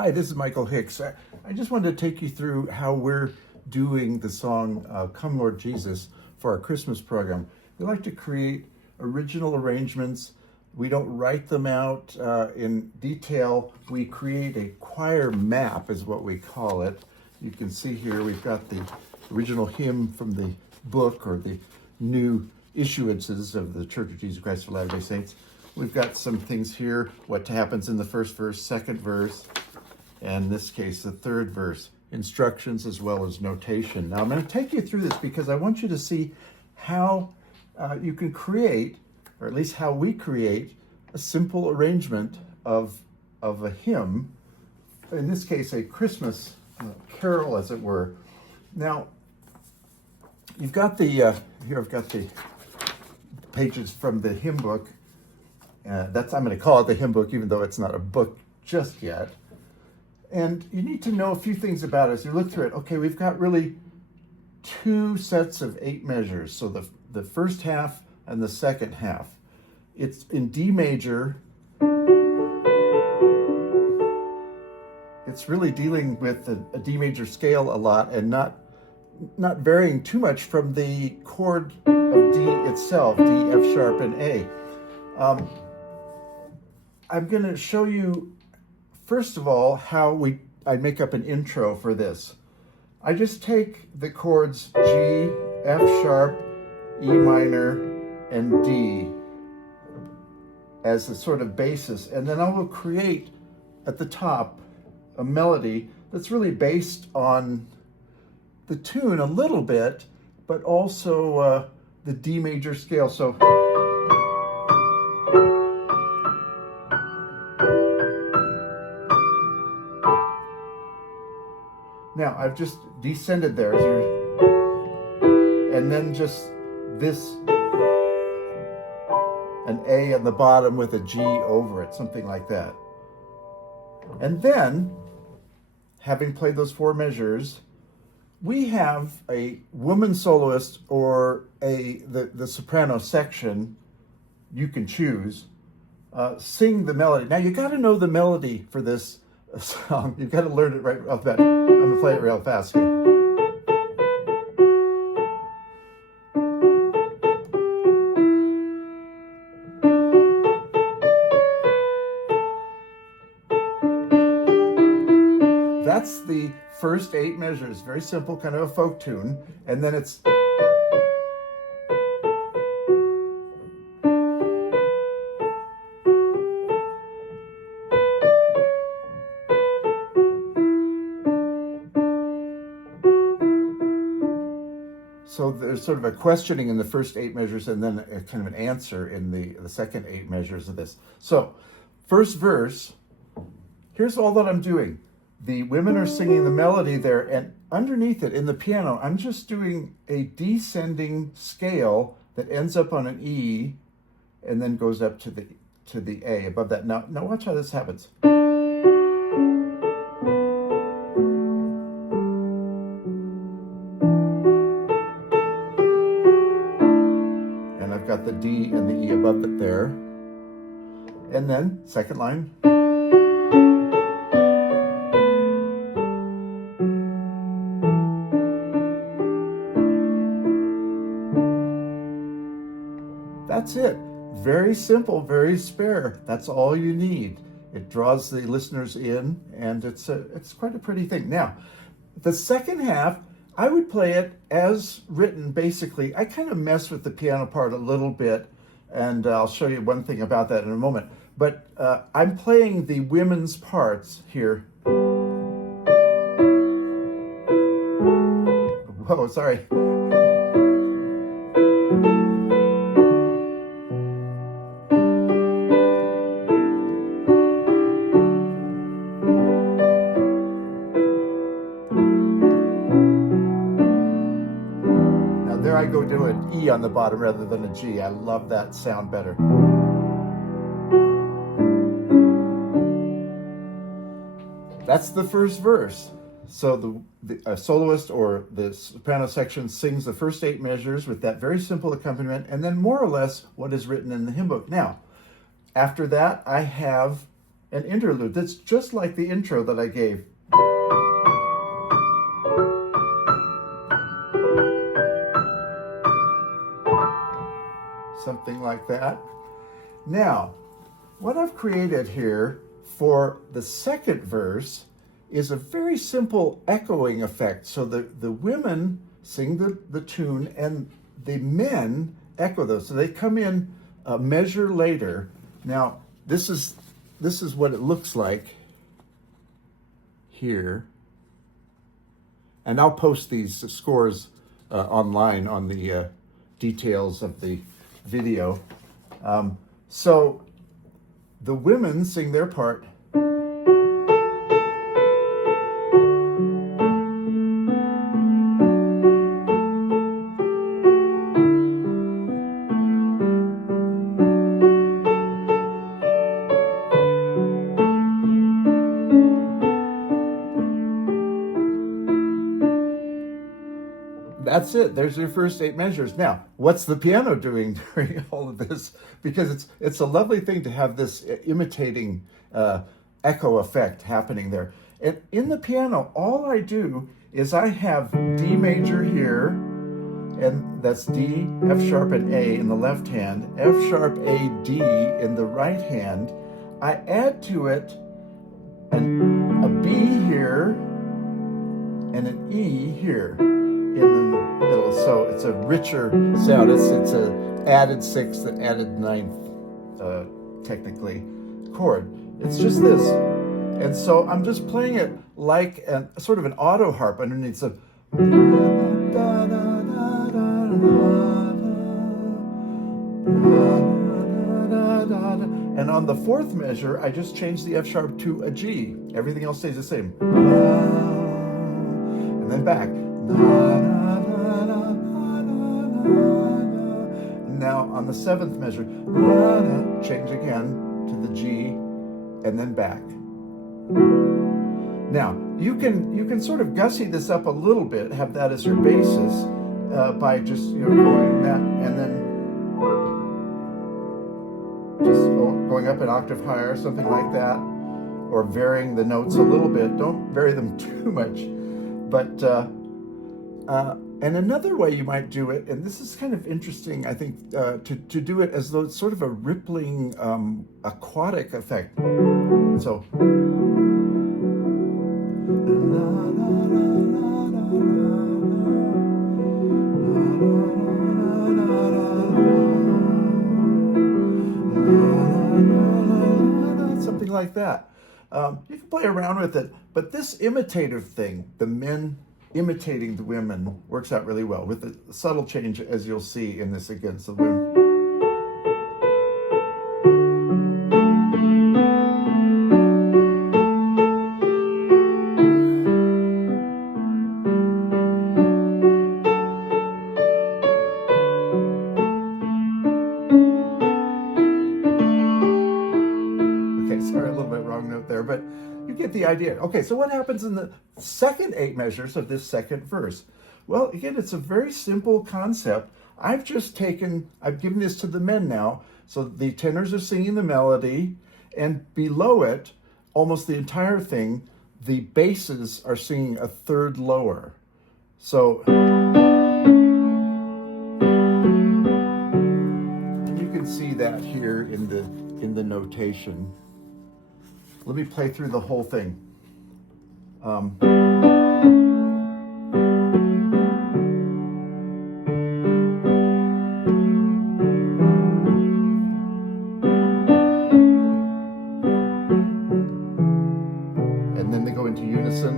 Hi, this is Michael Hicks. I just wanted to take you through how we're doing the song Come Lord Jesus for our Christmas program. We like to create original arrangements. We don't write them out in detail. We create a choir map is what we call it. You can see here we've got the original hymn from the book or the new issuances of the Church of Jesus Christ of Latter-day Saints. We've got some things here, what happens in the first verse, second verse, and in this case, the third verse, instructions as well as notation. Now, I'm going to take you through this because I want you to see how you can create, or at least how we create, a simple arrangement of a hymn, in this case, a Christmas carol, as it were. Now, you've got the, here I've got the pages from the hymn book. I'm going to call it the hymn book, even though it's not a book just yet. And you need to know a few things about it as you look through it. Okay, we've got really two sets of 8 measures. So the first half and the second half. It's in D major. It's really dealing with a D major scale a lot and not varying too much from the chord of D itself, D, F sharp, and A. I'm going to show you, first of all, how I make up an intro for this. I just take the chords G, F sharp, E minor, and D as a sort of basis, and then I will create at the top a melody that's really based on the tune a little bit, but also the D major scale. So now I've just descended there, and then just this, an A on the bottom with a G over it, something like that. And then, having played those 4 measures, we have a woman soloist or the soprano section, you can choose, sing the melody. Now you got to know the melody for this song. You've got to learn it right off the bat. I'm going to play it real fast here. That's the first 8 measures. Very simple, kind of a folk tune. And then it's so there's sort of a questioning in the first 8 measures and then a kind of an answer in the second 8 measures of this. So, first verse, here's all that I'm doing. The women are singing the melody there, and underneath it in the piano, I'm just doing a descending scale that ends up on an E and then goes up to the A above that. Now watch how this happens. And I've got the D and the E above it there. And then, second line. That's it. Very simple, very spare. That's all you need. It draws the listeners in, and it's quite a pretty thing. Now, the second half, I would play it as written, basically. I kind of mess with the piano part a little bit, and I'll show you one thing about that in a moment. But I'm playing the women's parts here. Whoa, sorry. There I go do an E on the bottom rather than a G. I love that sound better. That's the first verse. So the soloist or the soprano section sings the first 8 measures with that very simple accompaniment, and then more or less what is written in the hymn book. Now, after that, I have an interlude that's just like the intro that I gave. Something like that. Now, what I've created here for the second verse is a very simple echoing effect. So the women sing the tune and the men echo those. So they come in a measure later. Now, this is what it looks like here. And I'll post these scores online on the details of the video. So the women sing their part. That's it. There's your first 8 measures. Now, what's the piano doing during all of this? Because it's a lovely thing to have this imitating echo effect happening there. And in the piano, all I do is I have D major here, and that's D, F sharp, and A in the left hand, F sharp, A, D in the right hand. I add to it a B here and an E here in the middle, so it's a richer sound. It's a added 6th and added 9th, technically, chord. It's just this, and so I'm just playing it like a sort of an auto harp underneath. So, and on the 4th measure, I just change the F sharp to a G. Everything else stays the same, and then back. Now on the 7th measure, change again to the G and then back. Now you can sort of gussy this up a little bit, have that as your basis by just going that and then just going up an octave higher, something like that, or varying the notes a little bit. Don't vary them too much, but. And another way you might do it, and this is kind of interesting, I think, to do it as though it's sort of a rippling aquatic effect. So. Something like that. You can play around with it, but this imitative thing, the men imitating the women, works out really well with a subtle change, as you'll see in this against the women. Okay, sorry, a little bit wrong note there, but you get the idea. Okay, so what happens in the second 8 measures of this second verse? Well, again, it's a very simple concept. I've given this to the men now. So the tenors are singing the melody, and below it, almost the entire thing, the basses are singing a third lower. So, and you can see that here in the notation. Let me play through the whole thing. And then they go into unison.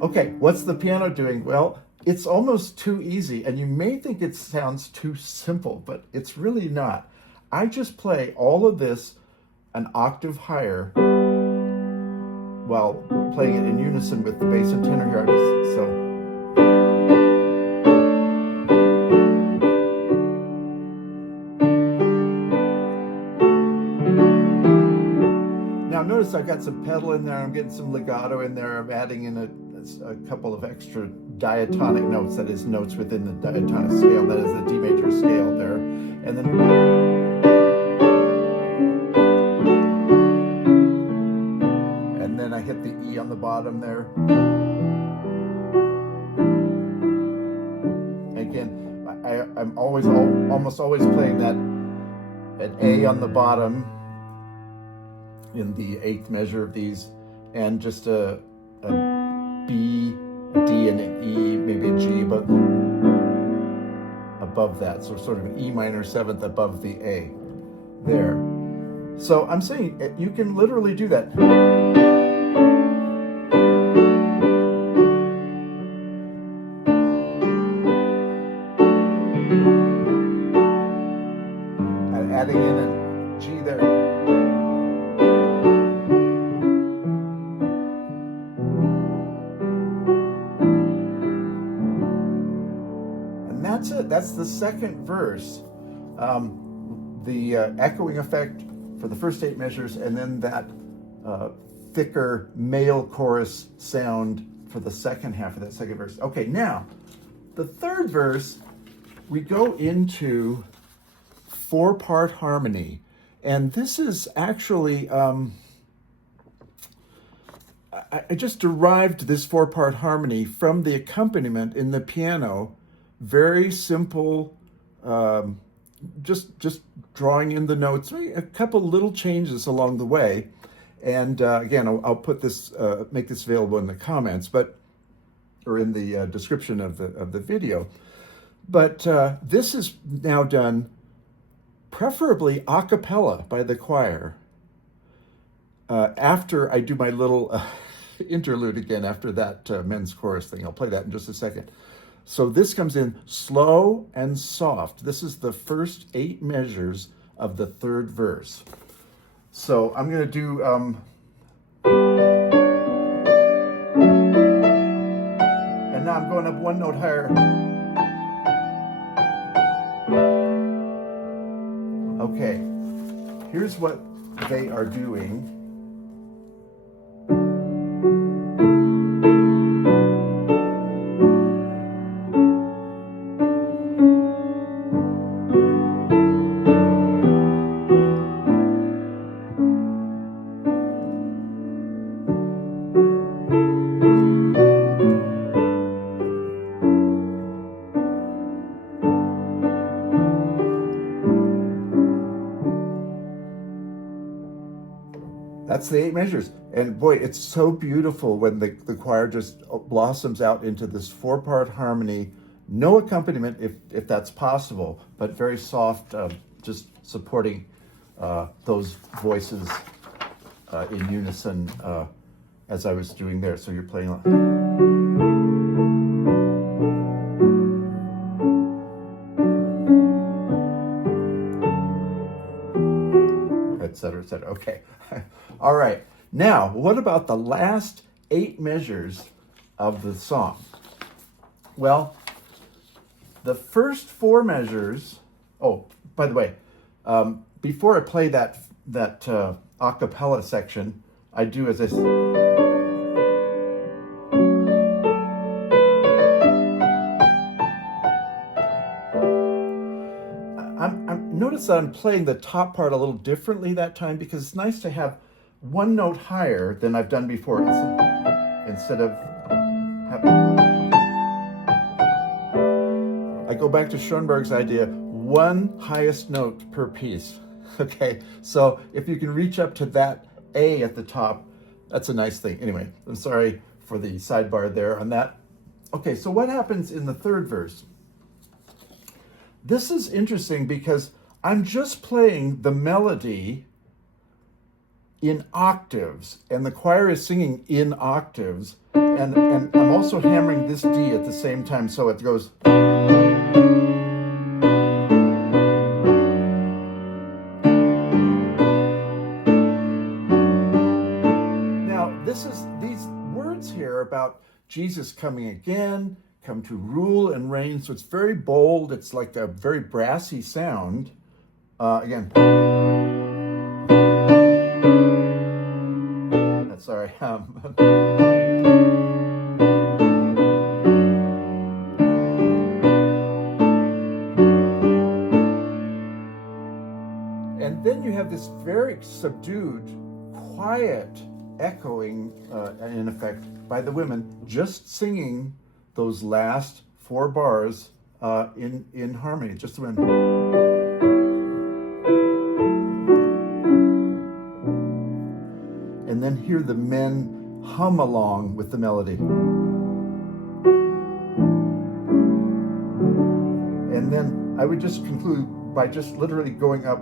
Okay, what's the piano doing? Well, it's almost too easy, and you may think it sounds too simple, but it's really not. I just play all of this an octave higher while playing it in unison with the bass and tenor here. So. Now notice I've got some pedal in there, I'm getting some legato in there, I'm adding in a couple of extra diatonic notes, that is notes within the diatonic scale, that is the D major scale there. And then then I hit the E on the bottom there. Again, I'm almost always playing that an A on the bottom in the eighth measure of these, and just a B, a D, and an E, maybe a G, but above that. So sort of an E minor seventh above the A there. So I'm saying you can literally do that. Adding in a G there. And that's it. That's the second verse. The echoing effect for the first 8 measures, and then that thicker male chorus sound for the second half of that second verse. Okay, now, the third verse, we go into 4-part harmony. And this is actually, I just derived this 4-part harmony from the accompaniment in the piano. Very simple, just drawing in the notes, a couple little changes along the way. And again, I'll put this, make this available in the comments, or in the description of the video. But this is now done preferably a cappella by the choir. After I do my little interlude again after that men's chorus thing. I'll play that in just a second. So this comes in slow and soft. This is the first 8 measures of the third verse. So I'm going to do... and now I'm going up 1 note higher. Okay, here's what they are doing. That's the 8 measures. And boy, it's so beautiful when the choir just blossoms out into this 4-part harmony. No accompaniment if that's possible, but very soft, just supporting those voices in unison as I was doing there. So you're playing et cetera, et cetera. Okay. All right. Now, what about the last 8 measures of the song? Well, the first 4 measures. Oh, by the way, before I play that a cappella section, I do as I notice that I'm playing the top part a little differently that time, because it's nice to have 1 note higher than I've done before, instead of having... I go back to Schoenberg's idea, 1 highest note per piece. Okay, so if you can reach up to that A at the top, that's a nice thing. Anyway, I'm sorry for the sidebar there on that. Okay, so what happens in the third verse? This is interesting because I'm just playing the melody in octaves, and the choir is singing in octaves, and I'm also hammering this D at the same time, so it goes... Now, these words here about Jesus coming again, come to rule and reign, so it's very bold, it's like a very brassy sound. Again... Sorry. And then you have this very subdued, quiet echoing, in effect, by the women, just singing those last 4 bars in harmony, just the women. And then hear the men hum along with the melody. And then I would just conclude by just literally going up.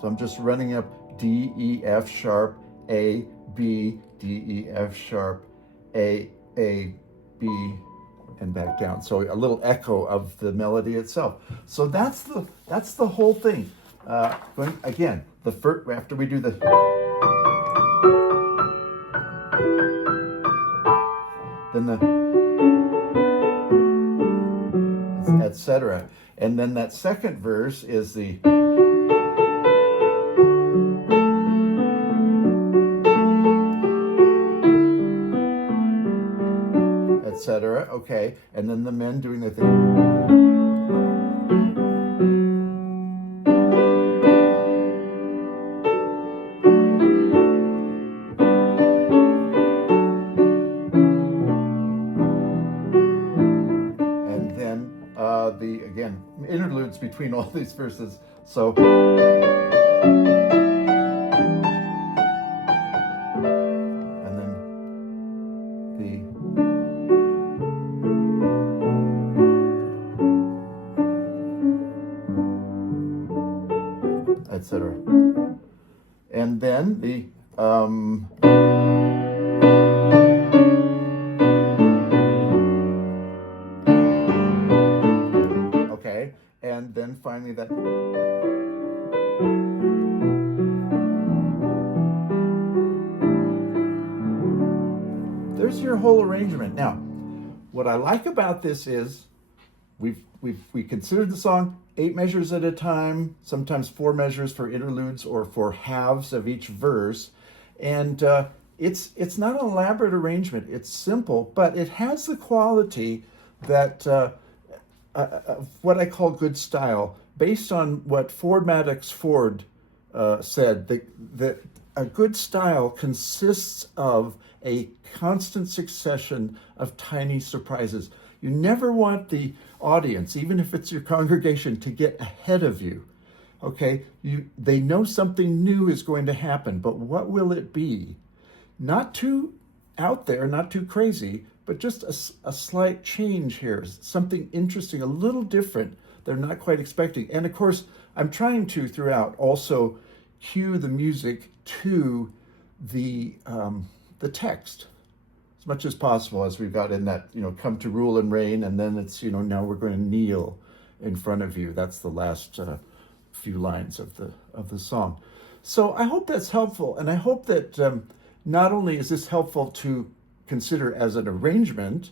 So I'm just running up D, E, F sharp, A, B, D, E, F sharp, A, B, and back down. So a little echo of the melody itself. So that's the whole thing. Going again, the first after we do the, then the, etc. And then that second verse is the, etc. Okay, and then the men doing the thing. And then the again interludes between all these verses. So. Etc. And then the okay, and then finally that. There's your whole arrangement. Now, what I like about this is we considered the song 8 measures at a time, sometimes 4 measures for interludes or for halves of each verse. And it's not an elaborate arrangement. It's simple, but it has the quality that what I call good style, based on what Ford Maddox Ford said, that a good style consists of a constant succession of tiny surprises. You never want the audience, even if it's your congregation, to get ahead of you. Okay, they know something new is going to happen, but what will it be? Not too out there, not too crazy, but just a slight change here, something interesting, a little different they're not quite expecting. And of course, I'm trying to, throughout, also cue the music to the text as much as possible, as we've got in that, come to rule and reign, and then it's, now we're going to kneel in front of you. That's the last few lines of the song. So I hope that's helpful, and I hope that not only is this helpful to consider as an arrangement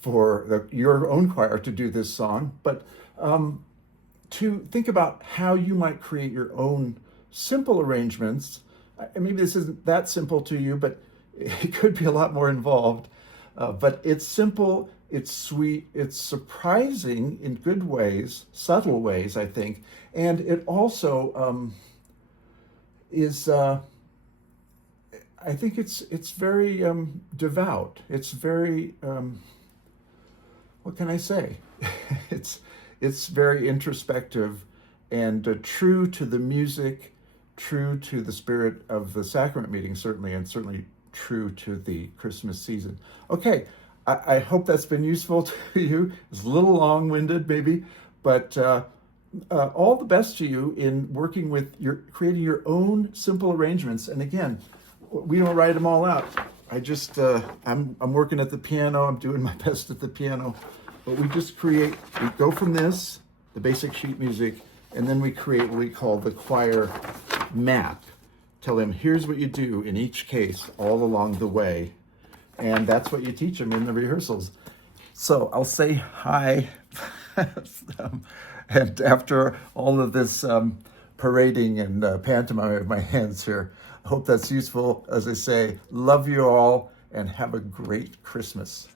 for your own choir to do this song, but to think about how you might create your own simple arrangements. Maybe this isn't that simple to you, but it could be a lot more involved. But it's simple, it's sweet, it's surprising in good ways, subtle ways, I think. And it also is, I think it's very devout. It's very, what can I say? It's very introspective and true to the music, true to the spirit of the sacrament meeting, certainly, and certainly true to the Christmas season. Okay, I hope that's been useful to you. It's a little long-winded maybe, but all the best to you in working with creating your own simple arrangements. And again, we don't write them all out. I just, I'm working at the piano, I'm doing my best at the piano, but we go from this, the basic sheet music, and then we create what we call the choir map. Tell them, here's what you do in each case all along the way. And that's what you teach them in the rehearsals. So I'll say hi. And after all of this parading and pantomime of my hands here, I hope that's useful. As I say, love you all and have a great Christmas.